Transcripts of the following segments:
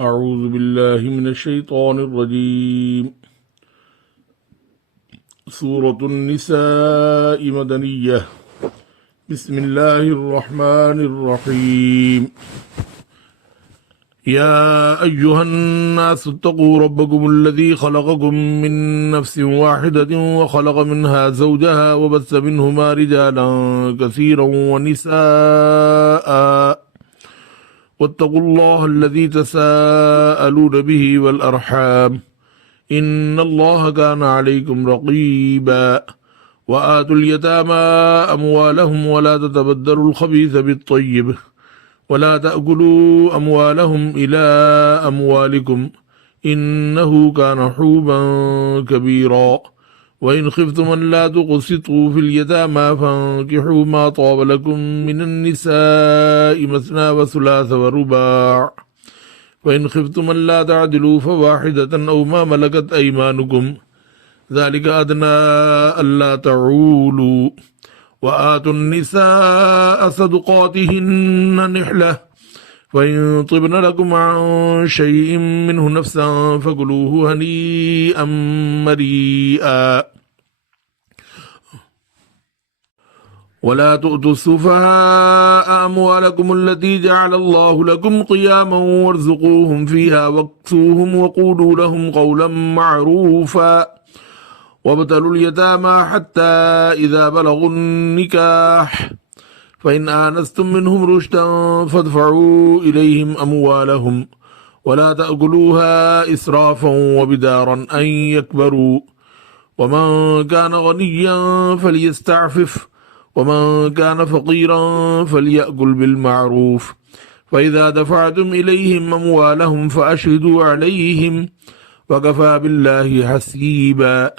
أعوذ بالله من الشيطان الرجيم. سورة النساء مدنية. بسم الله الرحمن الرحيم. يا أيها الناس اتقوا ربكم الذي خلقكم من نفس واحدة وخلق منها زوجها وبث منهما رجالا كثيرا ونساء واتقوا الله الذي تساءلون به والأرحام إن الله كان عليكم رقيبا وآتوا اليتامى أموالهم ولا تتبدلوا الخبيث بالطيب ولا تأكلوا أموالهم إلى أموالكم إنه كان حوبا كبيرا وإن خفتم أن لا تقسطوا في اليتامى فانكحوا ما طاب لكم من النساء مثنى وثلاث ورباع وإن خفتم أن لا تعدلوا فواحدة أو ما ملكت أيمانكم ذلك أدنى ألا تعولوا وآتوا النساء صدقاتهن نحلة فإن طبن لكم عن شيء منه نفسا فكلوه هنيئا مريئا ولا تؤتوا السفهاء أموالكم التي جعل الله لكم قياما وارزقوهم فيها واكسوهم وقولوا لهم قولا معروفا وابتلوا اليتامى حتى إذا بلغوا النكاح فإن آنستم منهم رشدا فادفعوا إليهم أموالهم ولا تأكلوها إسرافا وبدارا أن يكبروا ومن كان غنيا فليستعفف ومن كان فقيرا فليأكل بالمعروف فإذا دفعتم إليهم أموالهم فأشهدوا عليهم وكفى بالله حسيبا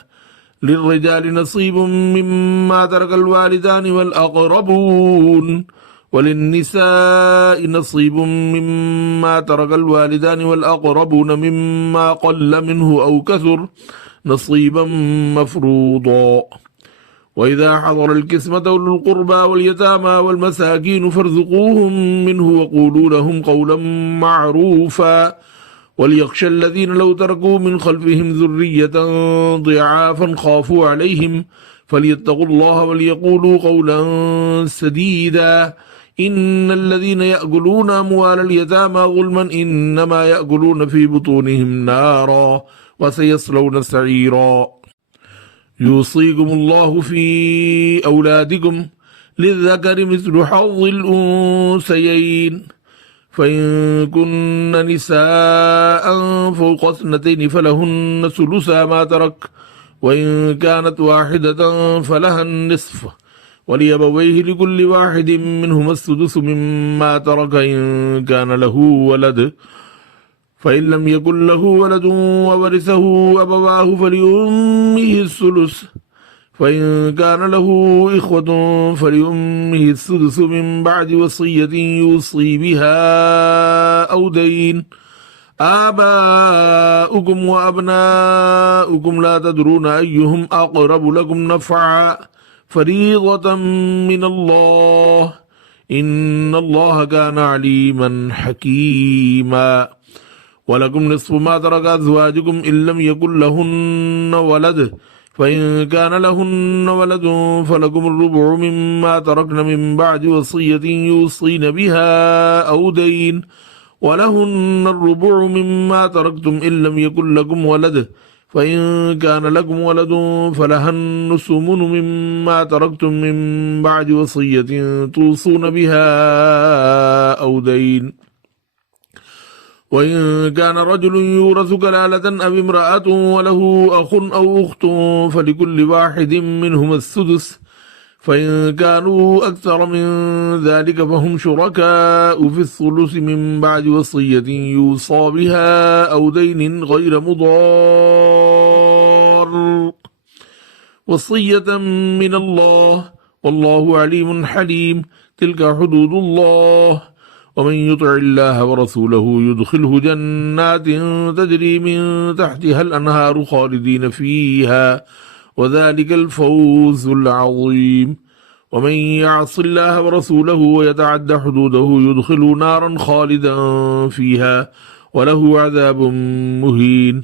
للرجال نصيب مما ترك الوالدان والأقربون وللنساء نصيب مما ترك الوالدان والأقربون مما قل منه أو كثر نصيبا مفروضا وإذا حضر القسمة أولو القربى واليتامى والمساكين فارزقوهم منه وقولوا لهم قولا معروفا وليخشى الذين لو تركوا من خلفهم ذرية ضعافا خافوا عليهم فليتقوا الله وليقولوا قولا سديدا إن الذين يأكلون أموال اليتامى ظلما إنما يأكلون في بطونهم نارا وسيصلون سعيرا يوصيكم الله في أولادكم للذكر مثل حظ الأنثيين فإن كن نساء فوق 2 فلهن ثلثا ما ترك وإن كانت واحدة فلها النصف ولأبويه لكل واحد منهما السدس مما ترك إن كان له ولد فإن لم يكن له ولد وورثه أبواه فلأمه الثلث فإن كان له إخوة فلأمه السدس من بعد وصية يوصي بها أو دين آباؤكم وأبناؤكم لا تدرون أيهم أقرب لكم نفعا فريضة من الله إن الله كان عليما حكيما ولكم نصف ما ترك أزواجكم إن لم يكن لهن ولد فإن كان لهن ولد فلكم الربع مما تركن من بعد وصية يوصين بها أو دين ولهن الربع مما تركتم إن لم يكن لكم ولد فإن كان لكم ولد فلها الثمن مما تركتم من بعد وصية توصون بها أو دين وإن كان رجل يورث كلالة أو امرأة وله أخ أو أخت فلكل واحد منهما السدس فإن كانوا أكثر من ذلك فهم شركاء في الثلث من بعد وصية يوصى بها أو دين غير مضار وصية من الله والله عليم حليم تلك حدود الله ومن يطع الله ورسوله يدخله جنات تجري من تحتها الأنهار خالدين فيها وذلك الفوز العظيم ومن يعص الله ورسوله ويتعد حدوده يدخل نارا خالدا فيها وله عذاب مهين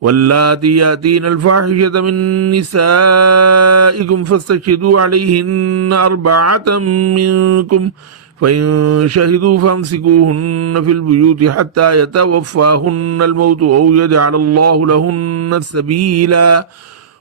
واللاتي يأتين الفاحشة من نسائكم فاستشهدوا عليهن 4 منكم فإن شهدوا فامسكوهن في البيوت حتى يتوفاهن الموت أو يجعل الله لهن سبيلا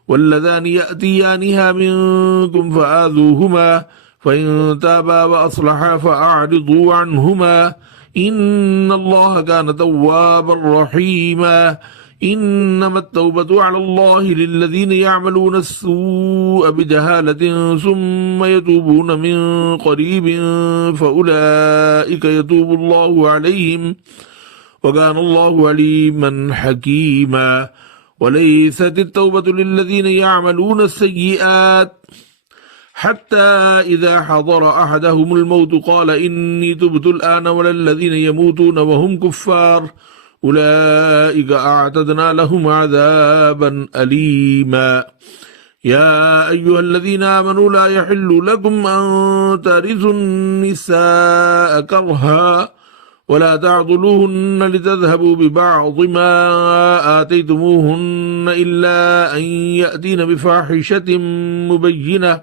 واللذان يأتيانها منكم فآذوهما فإن تابا وأصلحا فأعرضوا عنهما إن الله كان توابا رحيما إنما التوبة على الله للذين يعملون السوء بجهالة ثم يتوبون من قريب فأولئك يتوب الله عليهم وكان الله عليما حكيما وليست التوبة للذين يعملون السيئات حتى إذا حضر أحدهم الموت قال إني تبت الآن ولا الذين يموتون وهم كفار أولئك أعتدنا لهم عذابا أليما يا أيها الذين آمنوا لا يحل لكم أن ترثوا النساء كرها ولا تعضلوهن لتذهبوا ببعض ما آتيتموهن إلا أن يأتين بفاحشة مبينة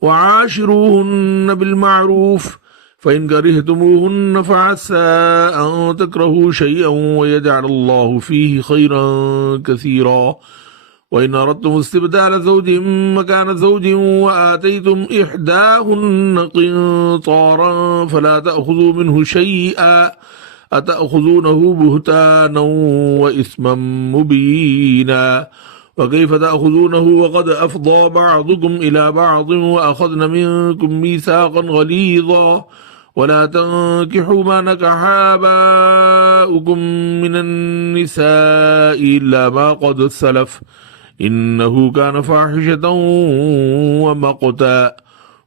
وعاشروهن بالمعروف فإن كرهتموهن فعسى أن تكرهوا شيئا ويجعل الله فيه خيرا كثيرا وإن أردتم استبدال زوج مكان زوج وآتيتم إحداهن قنطارا فلا تأخذوا منه شيئا أتأخذونه بهتانا وإثما مبينا وكيف تأخذونه وقد أفضى بعضكم إلى بعض وأخذن منكم ميثاقا غليظا ولا تنكحوا ما نكح آباؤكم من النساء إلا ما قد سلف إنه كان فاحشة ومقتا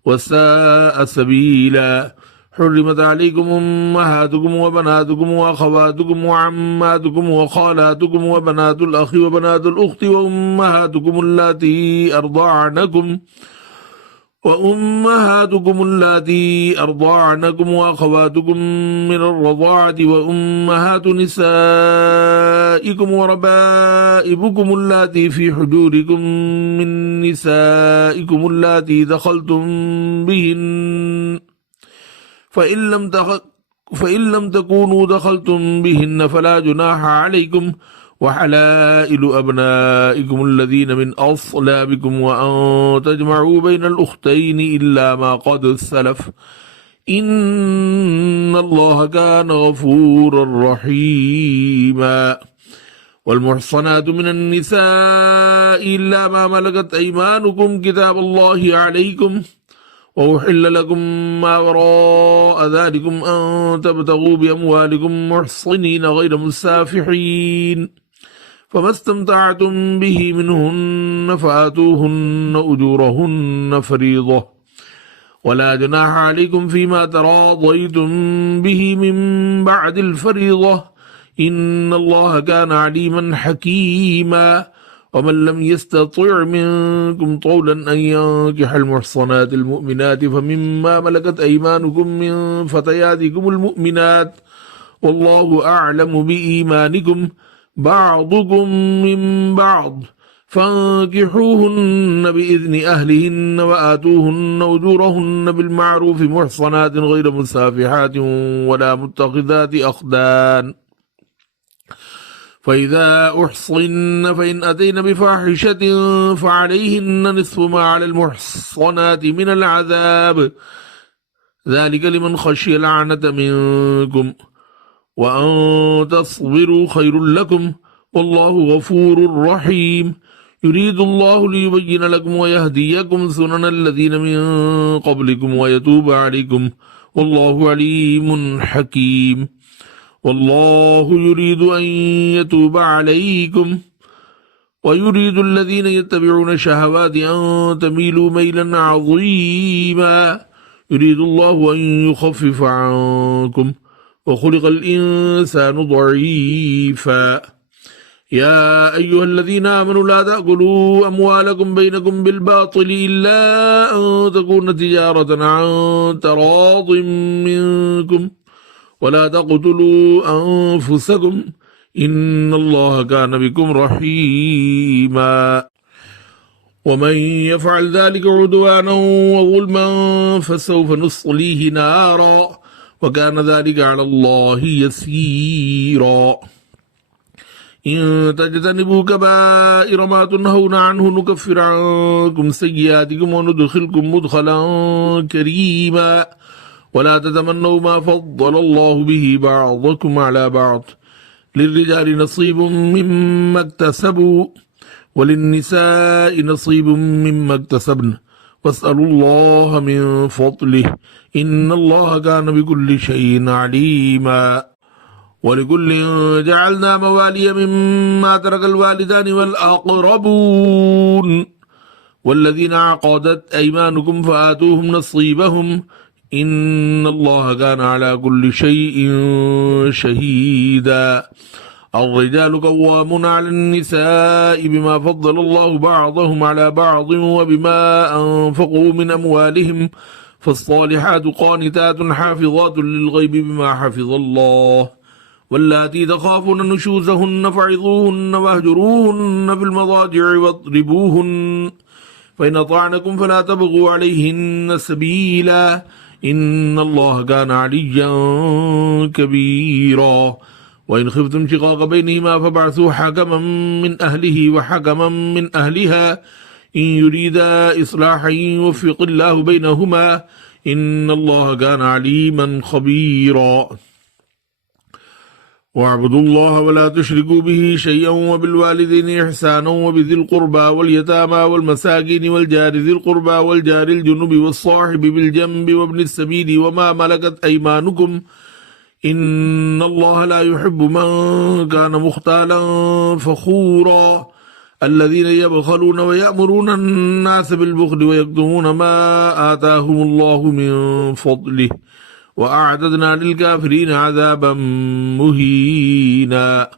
وساء سبيلا حرمت عليكم أمهاتكم وبناتكم وأخواتكم وعماتكم وخالاتكم وبنات الأخ وبنات الأخت وأمهاتكم اللاتي أرضعنكم وأخواتكم من الرضاعة وأمهات نسائكم وربائبكم اللاتي في حجوركم من نسائكم اللاتي دخلتم بهن فإن لم تكونوا دخلتم بهن فلا جناح عليكم وحلائل أبنائكم الذين من أصلابكم وأن تجمعوا بين الأختين إلا ما قد سلف إن الله كان غفورا رحيما والمحصنات من النساء إلا ما ملكت أيمانكم كتاب الله عليكم وأحل لكم ما وراء ذلكم أن تبتغوا بأموالكم محصنين غير مسافحين فما استمتعتم به منهن فآتوهن أجورهن فريضة ولا جناح عليكم فيما تراضيتم به من بعد الفريضة إن الله كان عليما حكيما ومن لم يستطع منكم طولا أن ينكح المحصنات المؤمنات فمما ملكت أيمانكم من فتياتكم المؤمنات والله أعلم بإيمانكم بعضكم من بعض فانكحوهن بإذن أهلهن وآتوهن أجورهن بالمعروف محصنات غير مسافحات ولا متخذات أخدان فإذا أحصن فإن أتين بفاحشة فعليهن نصف ما على المحصنات من العذاب ذلك لمن خشي العنة منكم وأن تصبروا خير لكم والله غفور رحيم يريد الله ليبين لكم ويهديكم سنن الذين من قبلكم ويتوب عليكم والله عليم حكيم والله يريد أن يتوب عليكم ويريد الذين يتبعون الشهوات أن تميلوا ميلا عظيما يريد الله أن يخفف عنكم وخلق الإنسان ضعيفا يا أيها الذين آمنوا لا تأكلوا أموالكم بينكم بالباطل إلا أن تكون تجارة عن تراض منكم ولا تقتلوا أنفسكم إن الله كان بكم رحيما ومن يفعل ذلك عدوانا وظلما فسوف نصليه نارا وكان ذلك على الله يسيرا إن تجتنبوا كبائر ما تنهون عنه نكفر عنكم سيئاتكم وندخلكم مدخلا كريما ولا تتمنوا ما فضل الله به بعضكم على بعض للرجال نصيب مما اكتسبوا وللنساء نصيب مما اكتسبن واسألوا الله من فضله إن الله كان بكل شيء عليما ولكل جعلنا موالي مما ترك الوالدان والأقربون والذين عقدت أيمانكم فآتوهم نصيبهم إن الله كان على كل شيء شهيدا الرجال قوامون على النساء بما فضل الله بعضهم على بعض وبما أنفقوا من أموالهم فالصالحات قانتات حافظات للغيب بما حفظ الله واللاتي تخافون نشوزهن فعظوهن واهجروهن في المضاجع واضربوهن فإن أطعنكم فلا تبغوا عليهن سبيلا إن الله كان عليا كبيرا وإن خفتم شقاق بينهما فابعثوا حكما من أهله وحكما من أهلها إن يريدا إصلاحا يوفق الله بينهما إن الله كان عليما خبيرا واعبدوا الله ولا تشركوا به شيئا وبالوالدين إحسانا وبذي القربى واليتامى والمساكين والجار ذي القربى والجار الجنب والصاحب بالجنب وابن السبيل وما ملكت أيمانكم إن الله لا يحب من كان مختالا فخورا الذين يبخلون ويأمرون الناس بالبخل ويكتمون ما آتاهم الله من فضله وأعتدنا للكافرين عذابا مهينا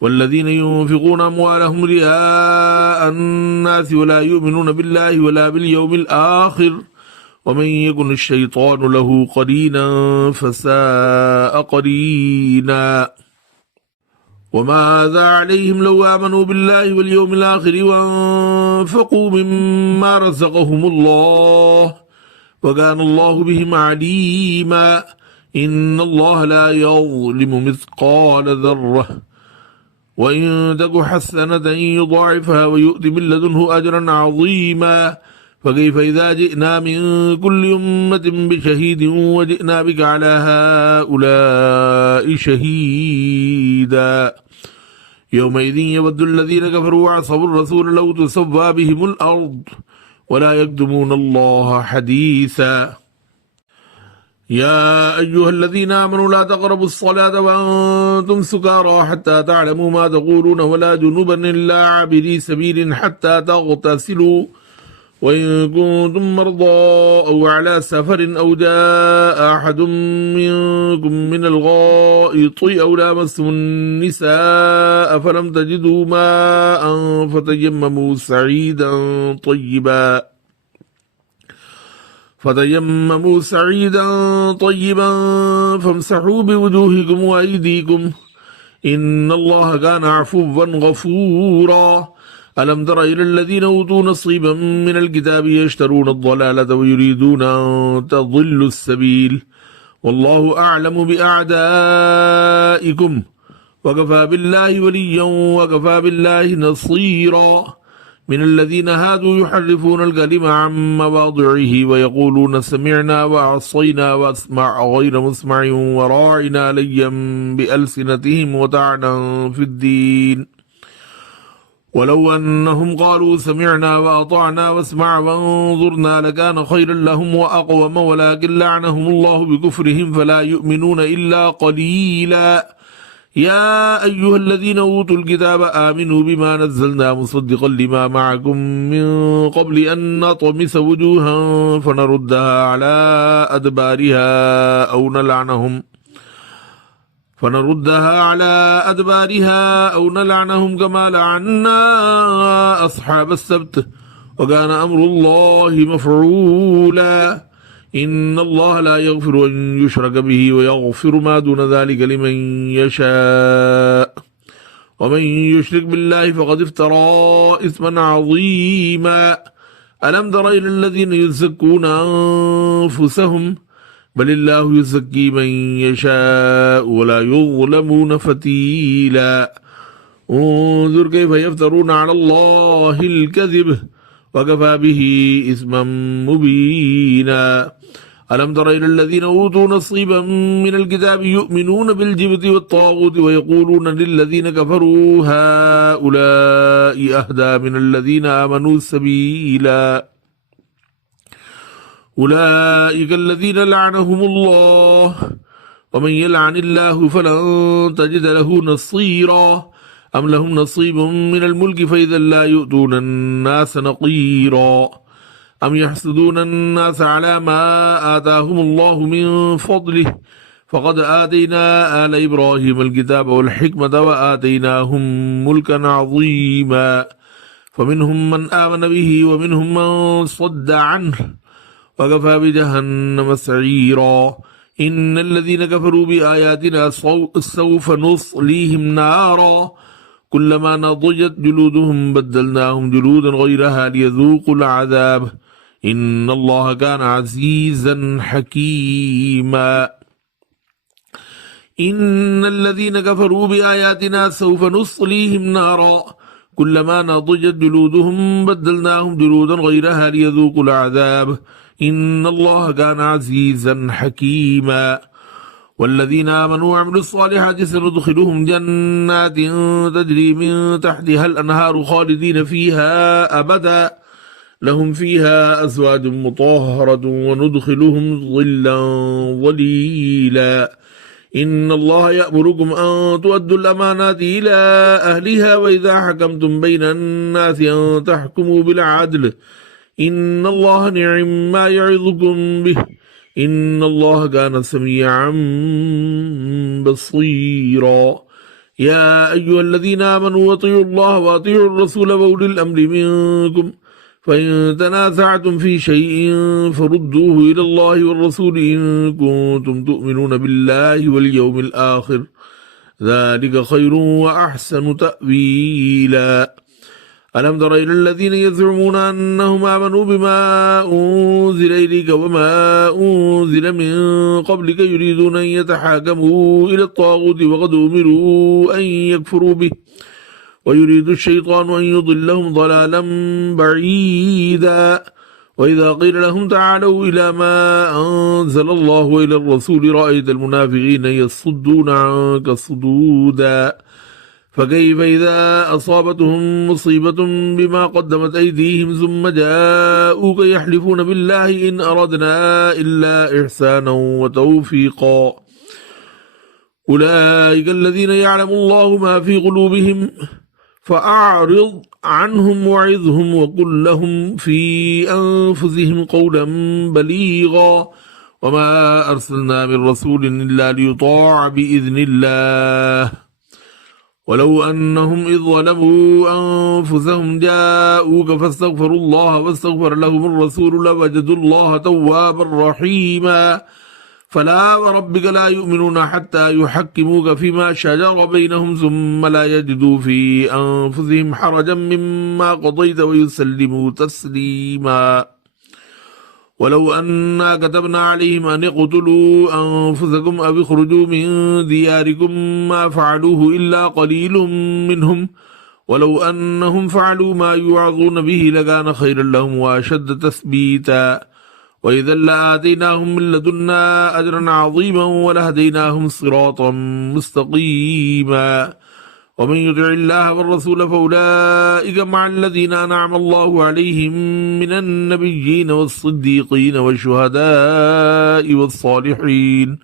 والذين ينفقون أموالهم رئاء الناس ولا يؤمنون بالله ولا باليوم الآخر ومن يكن الشيطان له قرينا فساء قرينا وماذا عليهم لو آمنوا بالله واليوم الآخر وانفقوا مما رزقهم الله وكان الله بهم عليما إن الله لا يظلم مثقال ذرة وإن تك حسنة يضاعفها ويؤت من لدنه أجرا عظيما فكيف إذا جئنا من كل أمة بشهيد وجئنا بك على هؤلاء شهيدا يومئذ يود الذين كفروا وعصوا الرسول لو تسوى بهم الأرض ولا يكتمون الله حديثا يا أيها الذين آمنوا لا تقربوا الصلاة وأنتم سكارى حتى تعلموا ما تقولون ولا جنبا إلا عابري سبيل حتى تغتسلوا وإن كنتم مرضى أو على سفر أو جاء أحد منكم من الغائط أو لامستم النساء فلم تجدوا ماء فتيمموا سعيدا طيبا فامسحوا بوجوهكم وأيديكم إن الله كان عفوا غفورا ألم تر إلى الذين أوتوا نصيبا من الكتاب يشترون الضلالة ويريدون أن تضلوا السبيل والله أعلم بأعدائكم وكفى بالله وليا وكفى بالله نصيرا من الذين هادوا يحرفون الكلم عن مواضعه ويقولون سمعنا وعصينا واسمع غير مسمع وراعنا ليا بألسنتهم وطعنا في الدين ولو أنهم قالوا سمعنا وأطعنا واسمع وانظرنا لكان خيرا لهم وأقوم ولكن لعنهم الله بكفرهم فلا يؤمنون إلا قليلا يا أيها الذين أوتوا الكتاب آمنوا بما نزلنا مصدقا لما معكم من قبل أن نطمس وجوها فنردها على أدبارها أو نلعنهم كما لعنا أصحاب السبت وكان أمر الله مفعولا إن الله لا يغفر أن يشرك به ويغفر ما دون ذلك لمن يشاء ومن يشرك بالله فقد افترى إثما عظيما ألم تر إلى الذين يزكون أنفسهم بل الله يزكي من يشاء ولا يظلمون فتيلا انظر كيف يفترون على الله الكذب وكفى به إثما مبينا ألم تر إلى الذين أوتوا نصيبا من الكتاب يؤمنون بالجبت والطاغوت ويقولون للذين كفروا هؤلاء أهدى من الذين آمنوا سبيلا أولئك الذين لعنهم الله ومن يلعن الله فلن تجد له نصيرا أم لهم نصيب من الملك فإذا لا يؤتون الناس نقيرا أم يحسدون الناس على ما آتاهم الله من فضله فقد آتينا آل إبراهيم الكتاب والحكمة وآتيناهم ملكا عظيما فمنهم من آمن به ومنهم من صد عنه وكفى بجهنم سعيرا إن الذين كفروا بآياتنا سوف نصليهم نارا كلما نضجت جلودهم بدلناهم جلودا غيرها ليذوقوا العذاب إن الله كان عزيزا حكيما إن الذين كفروا بآياتنا سوف نصليهم نارا كلما نضجت جلودهم بدلناهم جلودا غيرها ليذوقوا العذاب إن الله كان عزيزا حكيما والذين آمنوا وعملوا الصالحات سندخلهم جنات تجري من تحتها الأنهار خالدين فيها أبدا لهم فيها أزواج مطهرة وندخلهم ظلا ظليلا إن الله يأمركم أن تؤدوا الأمانات إلى أهلها وإذا حكمتم بين الناس أن تحكموا بالعدل إن الله نعم ما يعظكم به إن الله كان سميعا بصيرا يا أيها الذين آمنوا أطيعوا الله وأطيعوا الرسول وأولي الأمر منكم فإن تنازعتم في شيء فردوه إلى الله والرسول إن كنتم تؤمنون بالله واليوم الآخر ذلك خير وأحسن تأويلا ألم تر إلى الذين يزعمون أنهم آمنوا بما أنزل إليك وما أنزل من قبلك يريدون أن يتحاكموا إلى الطاغوت وقد أمروا أن يكفروا به ويريد الشيطان أن يضلهم ضلالا بعيدا وإذا قيل لهم تعالوا إلى ما أنزل الله وإلى الرسول رأيت المنافقين يصدون عنك صدودا فكيف إذا أصابتهم مصيبة بما قدمت أيديهم ثم جاءوك يحلفون بالله إن أردنا إلا إحسانا وتوفيقا أولئك الذين يعلم الله ما في قلوبهم فأعرض عنهم وعظهم وقل لهم في أنفسهم قولا بليغا وما أرسلنا من رسول إلا ليطاع بإذن الله ولو أنهم إذ ظلموا أنفسهم جاءوك فاستغفروا الله واستغفر لهم الرسول لوجدوا الله توابا رحيما فلا وربك لا يؤمنون حتى يحكموك فيما شجر بينهم ثم لا يجدوا في أنفسهم حرجا مما قضيت ويسلموا تسليما ولو أنا كتبنا عليهم أن اقتلوا أنفسكم أو اخرجوا من دياركم ما فعلوه إلا قليل منهم ولو أنهم فعلوا ما يوعظون به لكان خيرا لهم وأشد تثبيتا وإذا لآتيناهم من لدنا أجرا عظيما ولهديناهم صراطا مستقيما ومن يطع الله والرسول فأولئك مع الذين أنعم الله عليهم من النبيين والصديقين والشهداء والصالحين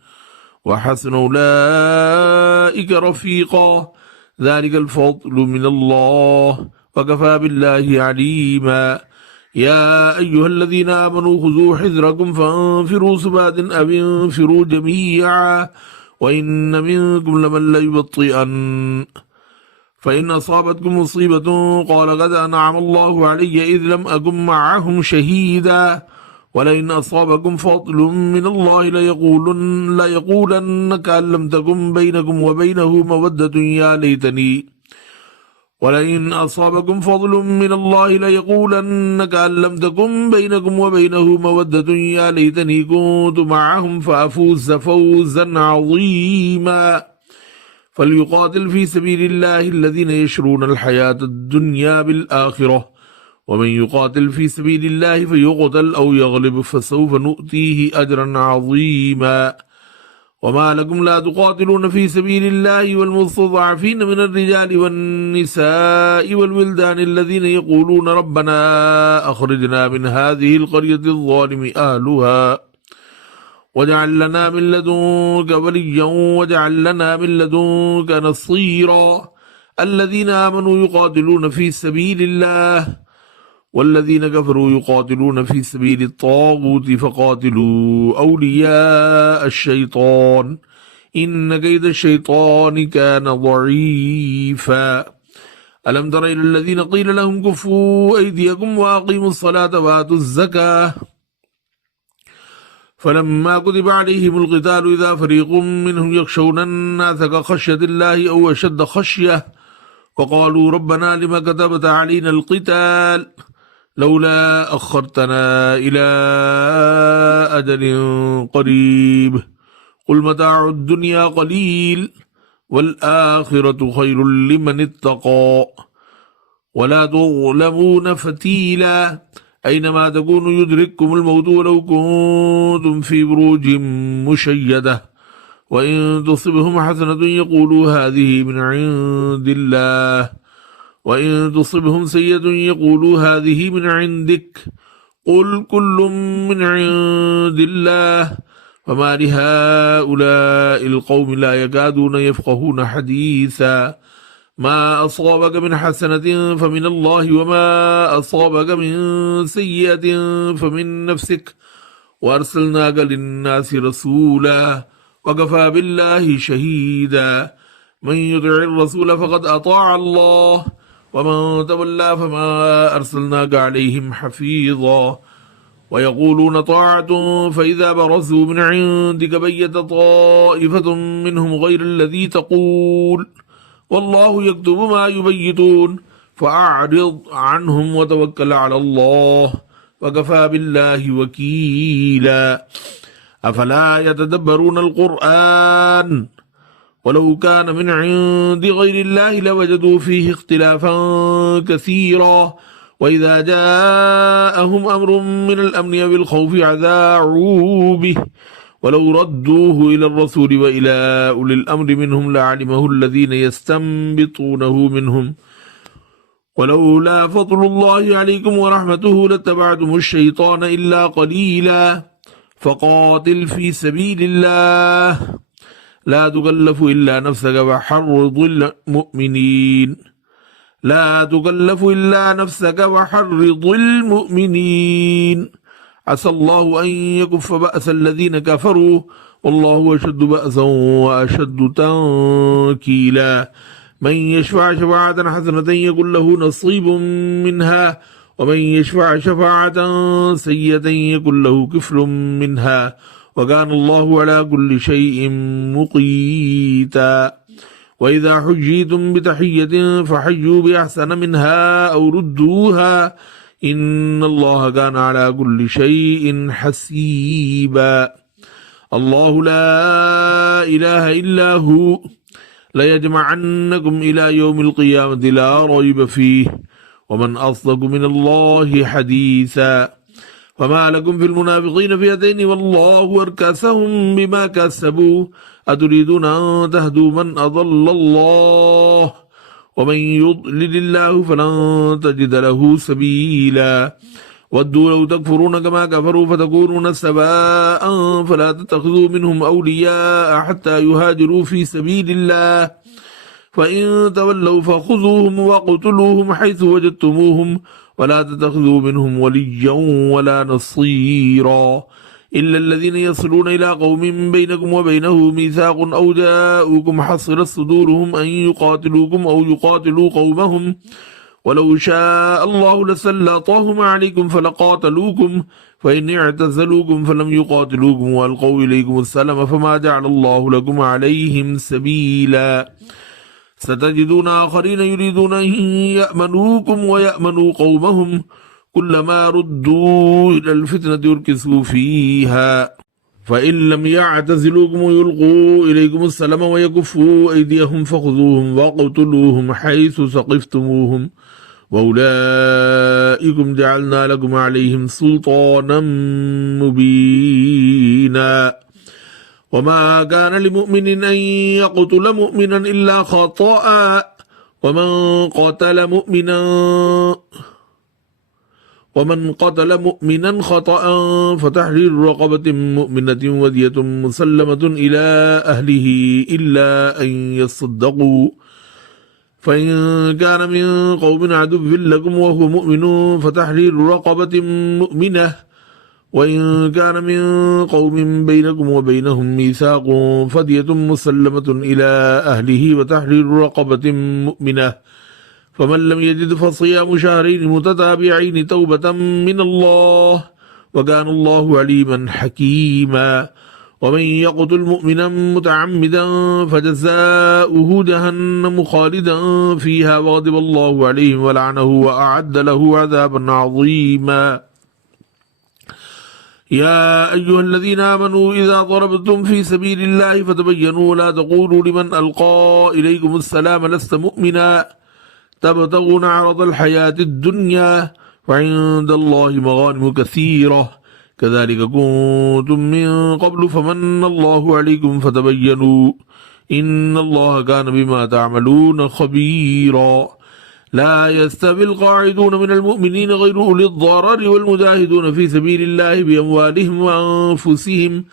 وحسن أولئك رفيقا ذلك الفضل من الله وكفى بالله عليما يا أيها الذين آمنوا خذوا حذركم فانفروا ثبات أو انفروا جميعا وإن منكم لمن ليبطئن فإن أصابتكم مصيبة قال قد أنعم الله علي إذ لم أكن معهم شهيدا ولئن أصابكم فضل من الله ليقولن كأن لم تكن بينكم وبينه مودة يا ليتني ولئن أصابكم فضل من الله ليقولن كأن لم تكن بينكم وبينه مودة يا ليتني كنت معهم فأفوز فوزا عظيما فليقاتل في سبيل الله الذين يشرون الحياة الدنيا بالآخرة ومن يقاتل في سبيل الله فيقتل أو يغلب فسوف نؤتيه أجرا عظيما وما لكم لا تقاتلون في سبيل الله والمستضعفين من الرجال والنساء والولدان الذين يقولون ربنا أخرجنا من هذه القرية الظالم أهلها واجعل لنا من لدنك وليا واجعل لنا من لدنك نصيرا الذين آمنوا يقاتلون في سبيل الله والذين كفروا يقاتلون في سبيل الطاغوت فقاتلوا أولياء الشيطان إن كيد الشيطان كان ضعيفا ألم تر إلى الذين قيل لهم كفوا أيديكم وأقيموا الصلاة وآتوا الزكاة فلما كتب عليهم القتال إذا فريق منهم يخشون الناس كخشية الله أو أشد خشية وقالوا ربنا لما كتبت علينا القتال لولا أخرتنا إلى أجل قريب قل متاع الدنيا قليل والآخرة خير لمن اتقى ولا تظلمون فتيلا أينما تكونوا يدرككم الموت ولو كنتم في بروج مشيدة وإن تصبهم حسنة يقولوا هذه من عند الله وإن تصبهم سيئة يقولوا هذه من عندك قل كل من عند الله فما لهؤلاء القوم لا يكادون يفقهون حديثا ما أصابك من حسنة فمن الله وما أصابك من سيئة فمن نفسك وأرسلناك للناس رسولا وكفى بالله شهيدا من يطع الرسول فقد أطاع الله ومن تولى فما أرسلناك عليهم حفيظا ويقولون طاعة فإذا برزوا من عندك بيت طائفة منهم غير الذي تقول والله يكتب ما يبيتون فأعرض عنهم وتوكل على الله وكفى بالله وكيلا أفلا يتدبرون القرآن ولو كان من عند غير الله لوجدوا فيه اختلافا كثيرا وإذا جاءهم أمر من الأمن أو الخوف أذاعوا به ولو ردوه إلى الرسول وإلى أولي الأمر منهم لعلمه الذين يستنبطونه منهم ولولا فضل الله عليكم ورحمته لاتبعتم الشيطان إلا قليلا فقاتل في سبيل الله لا تكلف إلا نفسك وحرض المؤمنين لا تكلف إلا نفسك وحرض المؤمنين عسى الله أن يكف بأس الذين كفروا والله أشد بأسا وأشد تنكيلا من يشفع شفاعة حسنة يكن له نصيب منها ومن يشفع شفاعة سيئة يكن له كفل منها وكان الله على كل شيء مقيتا وإذا حجيتم بتحية فحيوا بأحسن منها أو ردوها إن الله كان على كل شيء حسيبا الله لا إله إلا هو ليجمعنكم إلى يوم القيامة لا ريب فيه ومن أصدق من الله حديثا فما لكم في المنافقين فئتين والله أركسهم بما كسبوا أتريدون أن تهدوا من أضل الله ومن يضلل الله فلن تجد له سبيلا ودوا لو تكفرون كما كفروا فتكونون سواء فلا تتخذوا منهم أولياء حتى يهاجروا في سبيل الله فإن تولوا فخذوهم وقتلوهم حيث وجدتموهم ولا تتخذوا منهم وليا ولا نصيرا إلا الذين يصلون إلى قوم بينكم وبينه ميثاق أو جاءوكم حصرت صدورهم أن يقاتلوكم أو يقاتلوا قومهم ولو شاء الله لسلطهم عليكم فلقاتلوكم فإن اعتزلوكم فلم يقاتلوكم وألقوا إليكم السلام فما جعل الله لكم عليهم سبيلا ستجدون آخرين يريدون أن يأمنوكم ويأمنوا قومهم كلما ردوا إلى الفتنة أركسوا فيها فإن لم يعتزلوكم ويلقوا إليكم السلام ويكفوا أيديهم فخذوهم واقتلوهم حيث ثقفتموهم وأولئكم جعلنا لكم عليهم سلطانا مبينا وما كان لمؤمن أن يقتل مؤمنا إلا خطأ ومن قتل مؤمنا خطأ فتحرير رقبة مؤمنة ودية مسلمة إلى أهله إلا أن يصدقوا فإن كان من قوم عدو لكم وهو مؤمن فتحرير رقبة مؤمنة وإن كان من قوم بينكم وبينهم ميثاق فدية مسلمة إلى أهله وتحرير رقبة مؤمنة فمن لم يجد فصيام شهرين متتابعين توبة من الله وكان الله عليما حكيما ومن يقتل مؤمنا متعمدا فجزاؤه جهنم خالدا فيها وغضب الله عليه ولعنه وأعد له عذابا عظيما يا أيها الذين آمنوا إذا ضربتم في سبيل الله فتبينوا ولا تقولوا لمن ألقى إليكم السلام لست مؤمنا تبتغون عرض الحياة الدنيا وعند الله مغانم كثيرة كذلك كنتم من قبل فمن الله عليكم فتبينوا إن الله كان بما تعملون خبيرا لا يستوي القاعدون من المؤمنين غير أولي الضرر والمجاهدون في سبيل الله بأموالهم وأنفسهم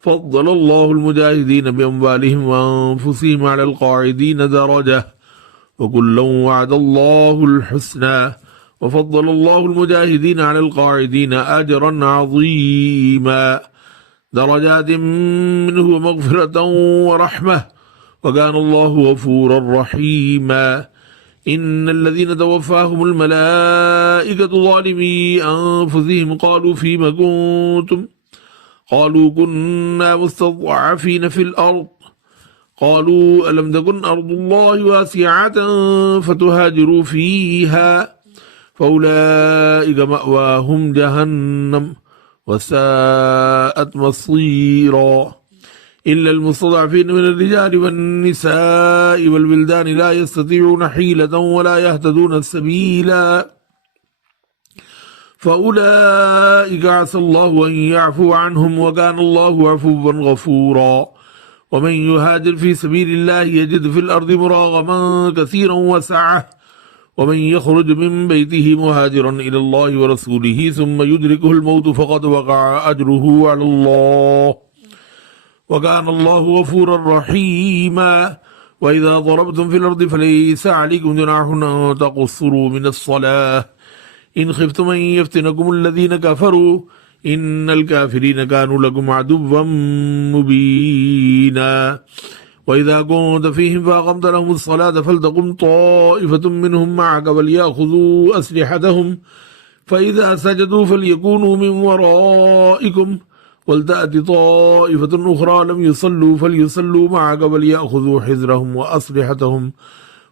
فضل الله المجاهدين بأموالهم وأنفسهم على القاعدين درجة وكلا وعد الله الحسنى وفضل الله المجاهدين على القاعدين أجرا عظيما درجات منه مغفرة ورحمة وكان الله غفورا رحيما إن الذين توفاهم الملائكة ظالمي أنفسهم قالوا فيما كنتم قالوا كنا مستضعفين في الأرض قالوا ألم تكن أرض الله واسعة فتهاجروا فيها فأولئك مأواهم جهنم وساءت مصيرا إلا المستضعفين من الرجال والنساء والولدان لا يستطيعون حيلة ولا يهتدون سبيلا فأولئك عسى الله أن يعفو عنهم وكان الله عفوا غفورا ومن يهاجر في سبيل الله يجد في الأرض مراغما كثيرا وسعة ومن يخرج من بيته مهاجرا إلى الله ورسوله ثم يدركه الموت فقد وقع أجره على الله وكان الله غفورا رحيما وإذا ضربتم في الأرض فليس عليكم جناح أن تقصروا من الصلاة إن خفتم أن يفتنكم الذين كفروا إن الكافرين كانوا لكم عدوا مبينا وإذا كنت فيهم فأقمت لهم الصلاة فلتقم طائفة منهم معك وليأخذوا أسلحتهم فإذا سجدوا فليكونوا من ورائكم ولتأت طائفة أخرى لم يصلوا فليصلوا معك وليأخذوا حذرهم وأسلحتهم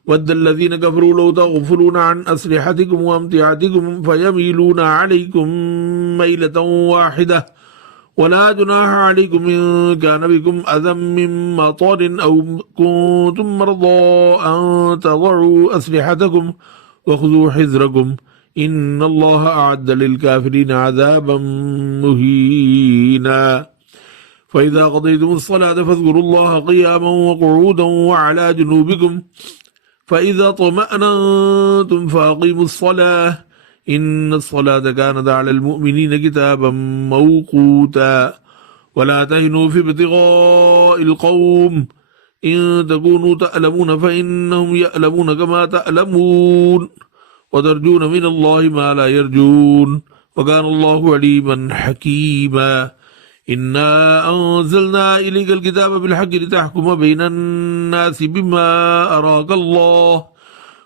ود الذين كفروا لو تغفلون عن أسلحتكم وأمتعتكم فيميلون عليكم ميلة واحدة ولا جناح عليكم إن كان بكم أذى من مطر أو كنتم مرضى أن تضعوا أسلحتكم وخذوا حذركم إن الله أعد للكافرين عذابا مهينا فإذا قضيتم الصلاة فاذكروا الله قياما وقعودا وعلى جنوبكم فإذا طمأنتم فأقيموا الصلاة إن الصلاة كانت على المؤمنين كتابا موقوتا ولا تهنوا في ابتغاء القوم إن تكونوا تألمون فإنهم يألمون كما تألمون وترجون من الله ما لا يرجون وكان الله عليما حكيما إنا أنزلنا إليك الكتاب بالحق لتحكم بين الناس بما أراك الله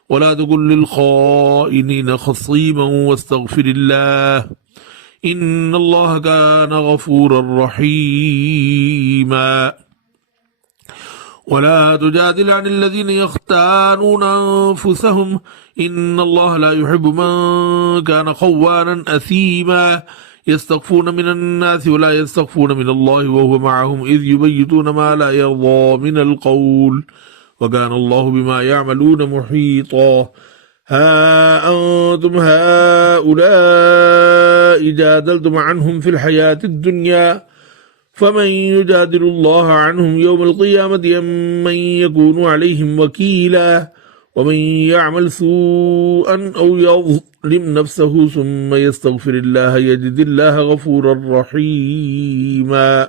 ولا تكن للخائنين خصيما واستغفر الله إن الله كان غفورا رحيما ولا تجادل عن الذين يختانون أنفسهم إن الله لا يحب من كان خوانا أثيما يستخفون من الناس ولا يستخفون من الله وهو معهم إذ يبيتون ما لا يرضى من القول وكان الله بما يعملون محيطا ها أنتم هؤلاء جادلتم عنهم في الحياة الدنيا فمن يجادل الله عنهم يوم القيامة أم من يكون عليهم وكيلا ومن يعمل سوءا أو يظلم نفسه ثم يستغفر الله يجد الله غفورا رحيما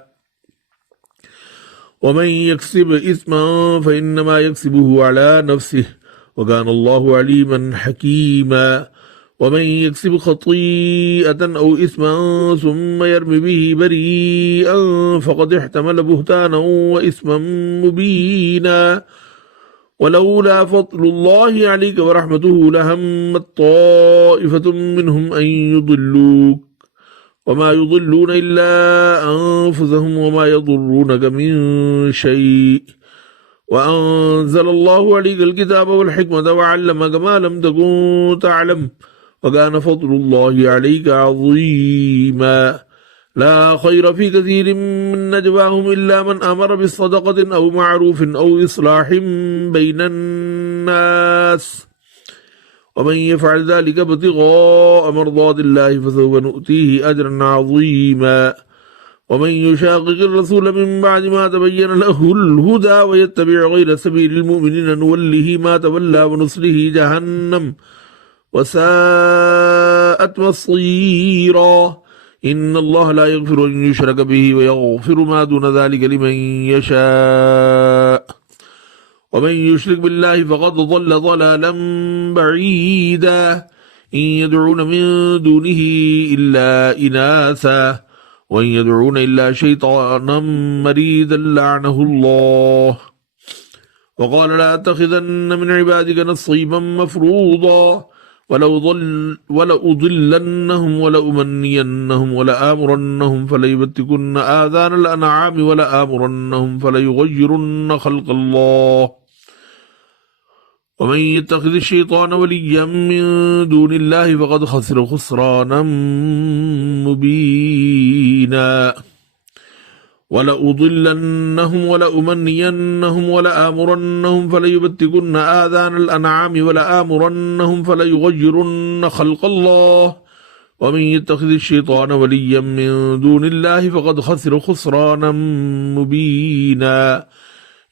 ومن يكسب إثما فإنما يكسبه على نفسه وكان الله عليما حكيما ومن يكسب خطيئة أو إثما ثم يرم به بريئا فقد احتمل بهتانا وإثما مبينا ولولا فضل الله عليك ورحمته لهمت طائفة منهم أن يضلوك وما يضلون إلا أنفسهم وما يضرونك من شيء وأنزل الله عليك الكتاب والحكمة وعلمك ما لم تكن تعلم وكان فضل الله عليك عظيما لا خير في كثير من نجواهم إلا من أمر بالصدقة أو معروف أو إصلاح بين الناس ومن يفعل ذلك ابتغاء مرضات الله فسوف نؤتيه أجرا عظيما ومن يشاقق الرسول من بعد ما تبين له الهدى ويتبع غير سبيل المؤمنين نوله ما تولى ونصله جهنم وساءت مصيرا إن الله لا يغفر أن يشرك به ويغفر ما دون ذلك لمن يشاء ومن يشرك بالله فقد ضل ضلالا بعيدا إن يدعون من دونه إلا إناثا وإن يدعون إلا شيطانا مريدا لعنه الله وقال لا أتخذن من عبادك نصيبا مفروضا ولأضلنهم ولأمنينهم ولآمرنهم فليبتكن آذان الأنعام ولآمرنهم فليغيرن خلق الله ومن يتخذ الشيطان وليا من دون الله فقد خسر خسرانا مبينا ولأضلنهم ولأمنينهم ولآمرنهم فليبتكن آذان الأنعام ولآمرنهم فليغيرن خلق الله ومن يتخذ الشيطان وليا من دون الله فقد خسر خسرانا مبينا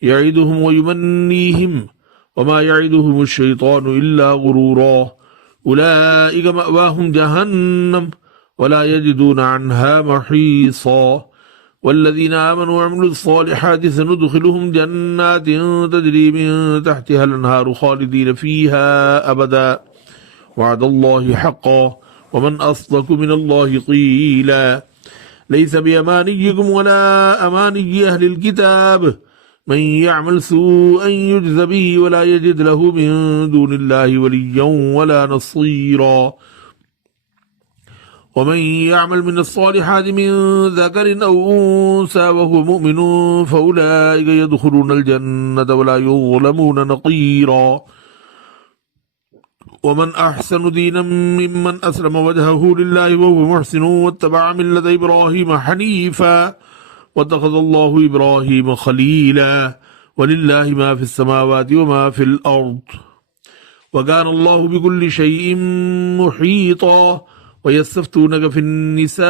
يعدهم ويمنيهم وما يعدهم الشيطان إلا غرورا أولئك مأواهم جهنم ولا يجدون عنها محيصا والذين آمنوا وعملوا الصالحات سندخلهم جنات تجري من تحتها الأنهار خالدين فيها أبدا وعد الله حقا ومن أصدق من الله قيلا ليس بأمانيكم ولا أماني أهل الكتاب من يعمل سوءا يجز به ولا يجد له من دون الله وليا ولا نصيرا ومن يعمل من الصالحات من ذكر أو أنثى وهو مؤمن فأولئك يدخلون الجنة ولا يظلمون نقيرا ومن أحسن دينا ممن أسلم وجهه لله وهو محسن واتبع ملة إبراهيم حنيفا واتخذ الله إبراهيم خليلا ولله ما في السماوات وما في الأرض وكان الله بكل شيء محيطا ويستفتونك في النساء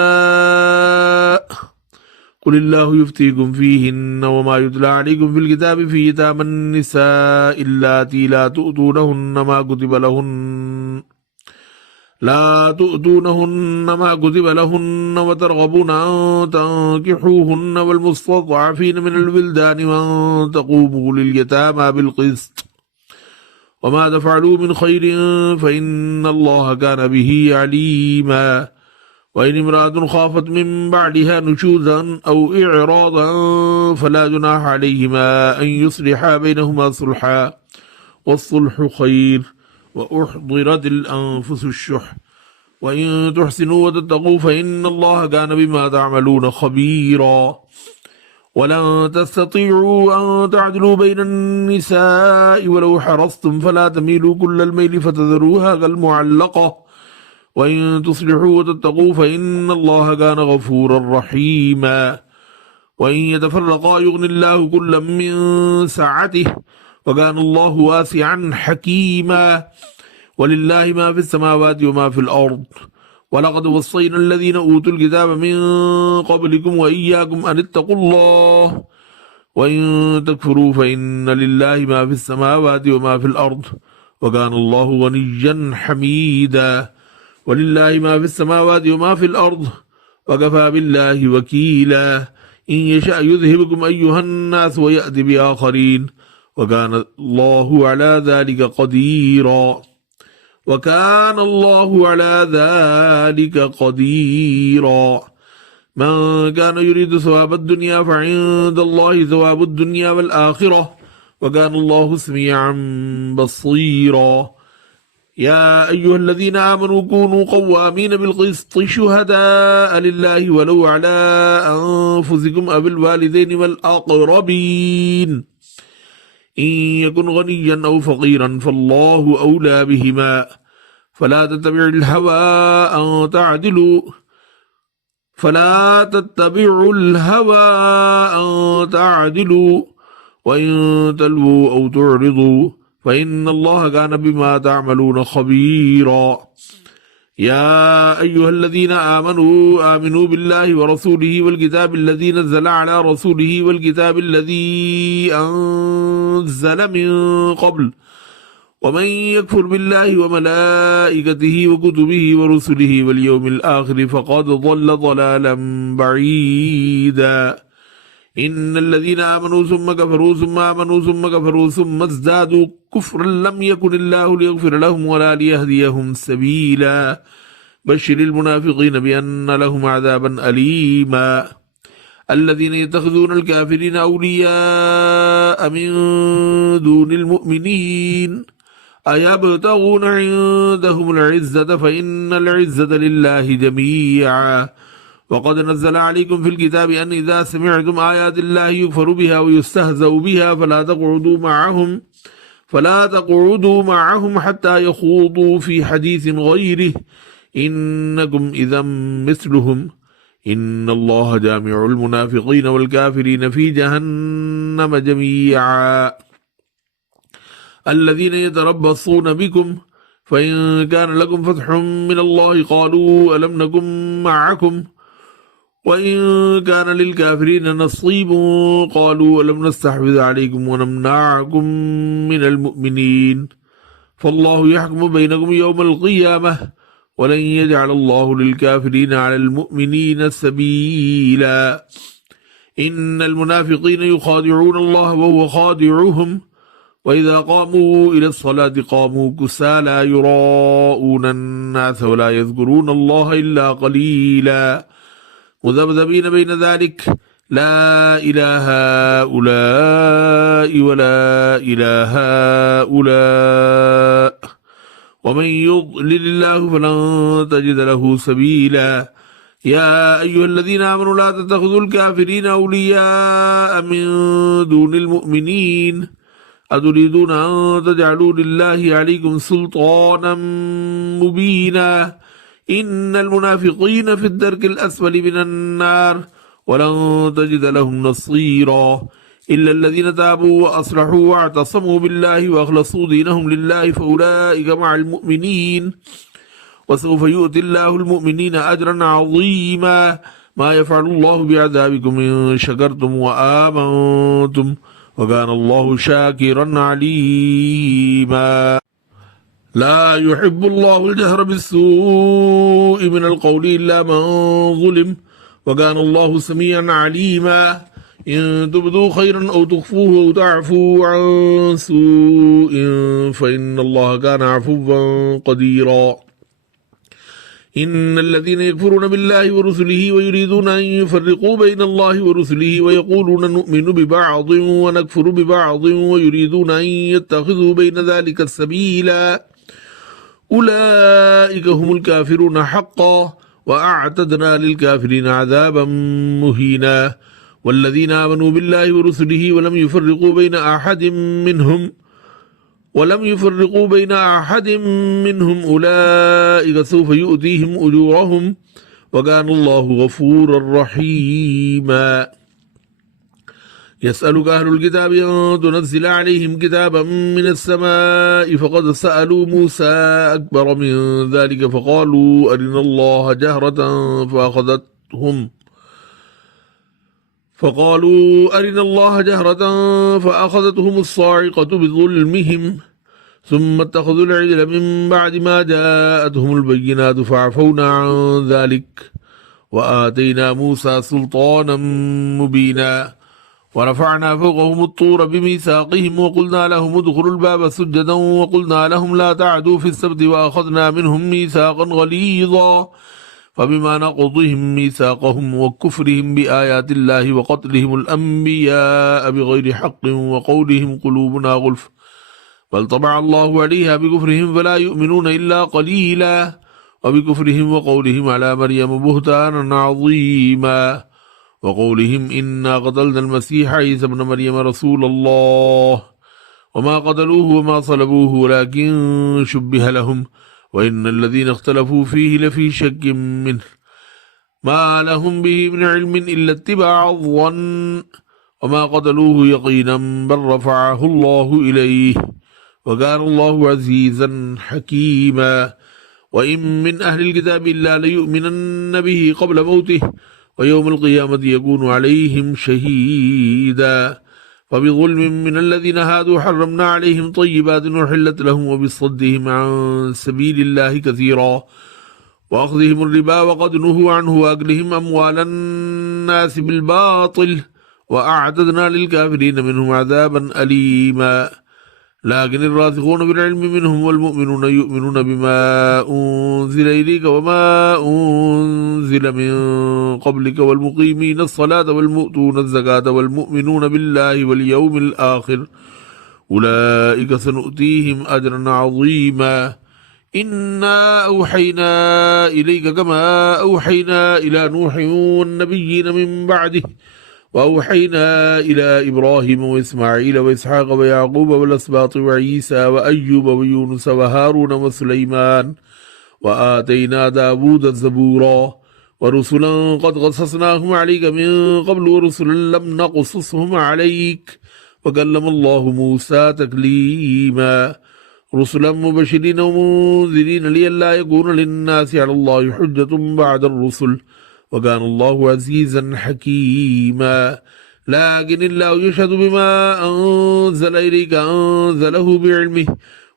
قل الله يفتيكم فيهن وما يتلى عليكم في الكتاب في يتامى النساء اللاتي لا تؤتونهن ما كتب لهن وترغبون أن تنكحوهن والمستضعفين من الولدان وأن تقوموا لليتامى بالقسط وما تفعلوا من خير فإن الله كان به عليما وإن امرأة خافت من بعدها نشوزا أو إعراضا فلا جناح عليهما أن يصلحا بينهما صلحا والصلح خير وأحضرت الأنفس الشح وإن تحسنوا وتتقوا فإن الله كان بما تعملون خبيرا ولن تستطيعوا أن تعدلوا بين النساء ولو حرصتم فلا تميلوا كل الميل فتذروها كالمعلقة وإن تصلحوا وتتقوا فإن الله كان غفورا رحيما وإن يتفرقا يغني الله كلا من سعته وكان الله واسعا حكيما ولله ما في السماوات وما في الأرض ولقد وصينا الذين أوتوا الكتاب من قبلكم وإياكم أن اتقوا الله وإن تكفروا فإن لله ما في السماوات وما في الأرض وكان الله غنيا حميدا ولله ما في السماوات وما في الأرض وكفى بالله وكيلا إن يشاء يذهبكم أيها الناس ويأتي بآخرين وكان الله على ذلك قديرا وكان الله على ذلك قديرا من كان يريد ثواب الدنيا فعند الله ثواب الدنيا والآخرة وكان الله سميعا بصيرا يا أيها الذين آمنوا كونوا قوامين بالقسط شهداء لله ولو على أنفسكم أو الوالدين والأقربين إن يكن غنيا أو فقيرا فالله أولى بهما فلا تتبعوا الهوى أن تعدلوا وإن تلووا أو تعرضوا فإن الله كان بما تعملون خبيرا يا أيها الذين آمنوا بالله ورسوله والكتاب الذي نزل على رسوله والكتاب الذي أنزل من قبل ومن يكفر بالله وملائكته وكتبه ورسله واليوم الآخر فقد ضل ضلالا بعيدا إن الذين آمنوا ثم كفروا ثم آمنوا ثم كفروا ثم ازدادوا كفرا لم يكن الله ليغفر لهم ولا ليهديهم سبيلا بشر المنافقين بأن لهم عذابا أليما الذين يتخذون الكافرين أولياء من دون المؤمنين أيبتغون عندهم العزة فإن العزة لله جميعا وقد نزل عليكم في الكتاب أن إذا سمعتم آيات الله يكفر بها ويستهزأ بها فلا تقعدوا معهم حتى يخوضوا في حديث غيره إنكم إذا مثلهم إن الله جامع المنافقين والكافرين في جهنم جميعا الذين يتربصون بكم فإن كان لكم فتح من الله قالوا ألم نكن معكم وإن كان للكافرين نصيب قالوا ألم نستحوذ عليكم ونمنعكم من المؤمنين فالله يحكم بينكم يوم القيامة ولن يجعل الله للكافرين على المؤمنين سبيلا إن المنافقين يخادعون الله وهو خادعهم وإذا قاموا إلى الصلاة قاموا كسالى يراءون الناس ولا يذكرون الله إلا قليلا مذبذبين بين ذلك لا إله هؤلاء ولا إله هؤلاء ومن يضلل الله فلن تجد له سبيلا يا أيها الذين آمنوا لا تتخذوا الكافرين أولياء من دون المؤمنين أتريدون أن تجعلوا لله عليكم سلطانا مبينا إن المنافقين في الدرك الأسفل من النار ولن تجد لهم نصيرا إلا الذين تابوا وأصلحوا واعتصموا بالله وأخلصوا دينهم لله فأولئك مع المؤمنين وسوف يؤتي الله المؤمنين أجرا عظيما ما يفعل الله بعذابكم إن شكرتم وآمنتم وكان الله شاكرا عليما لا يحب الله الجهر بالسوء من القول إلا من ظلم وكان الله سميعا عليما إن تبدوا خيرا أو تخفوه أو تعفوا عن سوء فإن الله كان عفوا قديرا إن الذين يكفرون بالله ورسله ويريدون أن يفرقوا بين الله ورسله ويقولون نؤمن ببعض ونكفر ببعض ويريدون أن يتخذوا بين ذلك السبيلا أولئك هم الكافرون حقا وأعتدنا للكافرين عذابا مهينا والذين آمنوا بالله ورسله ولم يفرقوا بين أحد منهم أولئك سوف يؤتيهم أجورهم وكان الله غفورا رحيما يسألك أهل الكتاب أن تنزل عليهم كتابا من السماء فقد سألوا موسى أكبر من ذلك فقالوا أرنا الله جهرة فأخذتهم الصاعقة بظلمهم ثم اتخذوا العجل من بعد ما جاءتهم البينات فعفونا عن ذلك وآتينا موسى سلطانا مبينا ورفعنا فوقهم الطور بميثاقهم وقلنا لهم ادخلوا الباب سجدا وقلنا لهم لا تعدوا في السبت وأخذنا منهم ميثاقا غليظا فبما نقضهم ميثاقهم وكفرهم بآيات الله وقتلهم الأنبياء بغير حق وقولهم قلوبنا غلف بل طبع الله عليها بكفرهم فلا يؤمنون إلا قليلا وبكفرهم وقولهم على مريم بهتانا عظيما وقولهم إنا قتلنا المسيح عيسى ابن مريم رسول الله وما قتلوه وما صلبوه ولكن شبه لهم وإن الذين اختلفوا فيه لفي شك منه ما لهم به من علم إلا اتباع الظن وما قتلوه يقينا بل رفعه الله إليه وكان الله عزيزا حكيما وإن من أهل الكتاب إلا ليؤمنن به قبل موته ويوم القيامة يكون عليهم شهيدا فبظلم من الذين هادوا حرمنا عليهم طيبات أحلت لهم وبصدهم عن سبيل الله كثيرا وأخذهم الربا وقد نهوا عنه وأكلهم أموال الناس بالباطل وأعتدنا للكافرين منهم عذابا أليما لكن الراسخون بالعلم منهم والمؤمنون يؤمنون بما أنزل إليك وما أنزل من قبلك والمقيمين الصلاة والمؤتون الزكاة والمؤمنون بالله واليوم الآخر أولئك سنؤتيهم أجرا عظيما إنا أوحينا إليك كما أوحينا إلى نوح والنبيين من بعده وأوحينا إلى إبراهيم وإسماعيل وإسحاق ويعقوب والأسباط وعيسى وأيوب ويونس وهارون وسليمان وآتينا داود الزبورا ورسلا قد قصصناهم عليك من قبل ورسلا لم نقصصهم عليك وكلم الله موسى تكليما رسلا مبشرين ومنذرين لئلا يكون للناس على الله حجة بعد الرسل وكان الله عزيزا حكيما لكن الله يشهد بما أنزل إليك أنزله بعلمه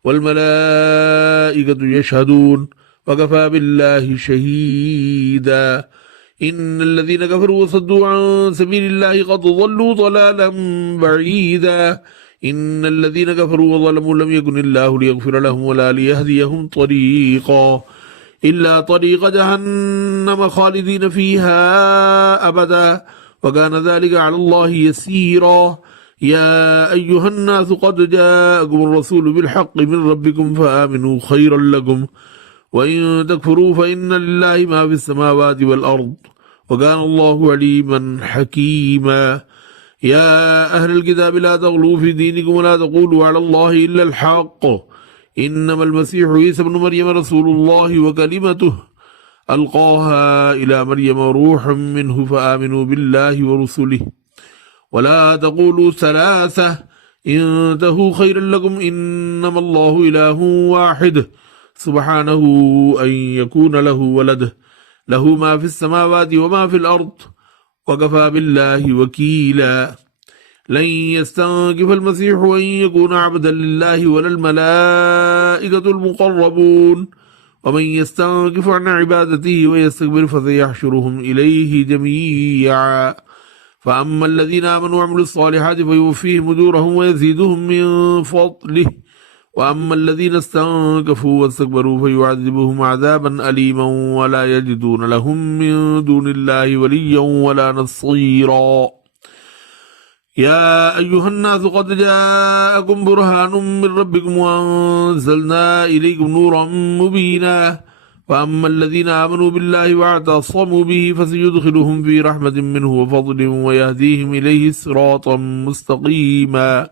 والملائكة يشهدون وكفى بالله شهيدا إن الذين كفروا وصدوا عن سبيل الله قد ضلوا ضلالا بعيدا إن الذين كفروا وظلموا لم يكن الله ليغفر لهم ولا ليهديهم طريقا إلا طريق جهنم خالدين فيها أبدا وكان ذلك على الله يسيرا يا أيها الناس قد جاءكم الرسول بالحق من ربكم فآمنوا خيرا لكم وإن تكفروا فإن لله ما في السماوات والأرض وكان الله عليما حكيما يا أهل الكتاب لا تغلوا في دينكم ولا تقولوا على الله إلا الحق إنما المسيح عيسى ابن مريم رسول الله وكلمته ألقاها إلى مريم روح منه فآمنوا بالله ورسله ولا تقولوا ثلاثة انتهوا خيرا لكم إنما الله إله واحد سبحانه أن يكون له ولد له ما في السماوات وما في الأرض وكفى بالله وكيلا لن يستنكف المسيح أن يكون عبدا لله ولا الملائكة المقربون ومن يستنكف عن عبادته ويستكبر فسيحشرهم إليه جميعا فأما الذين آمنوا وعملوا الصالحات فيوفيهم أجورهم ويزيدهم من فضله وأما الذين استنكفوا واستكبروا فيعذبهم عذابا أليما ولا يجدون لهم من دون الله وليا ولا نصيرا يا أيها الناس قد جاءكم برهان من ربكم وأنزلنا إليكم نورا مبينا فأما الذين آمنوا بالله واعتصموا به فسيدخلهم في رحمة منه وفضل ويهديهم إليه صراطا مستقيما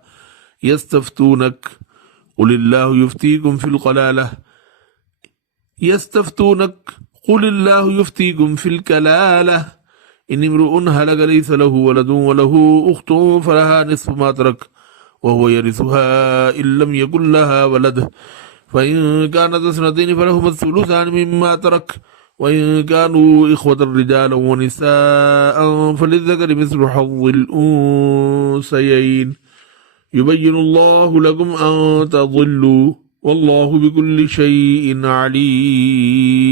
يستفتونك قل الله يفتيكم في القلالة يستفتونك قل الله يفتيكم في الكلالة إن امرؤ هلك ليس له ولد وله أخت فلها نصف ما ترك وهو يرثها إن لم يكن لها ولد فإن كانت اثنتين فلهما الثلثان مما ترك وإن كانوا إخوة رجالا ونساء فللذكر مثل حظ الأنثيين يبين الله لكم أن تضلوا والله بكل شيء عليم.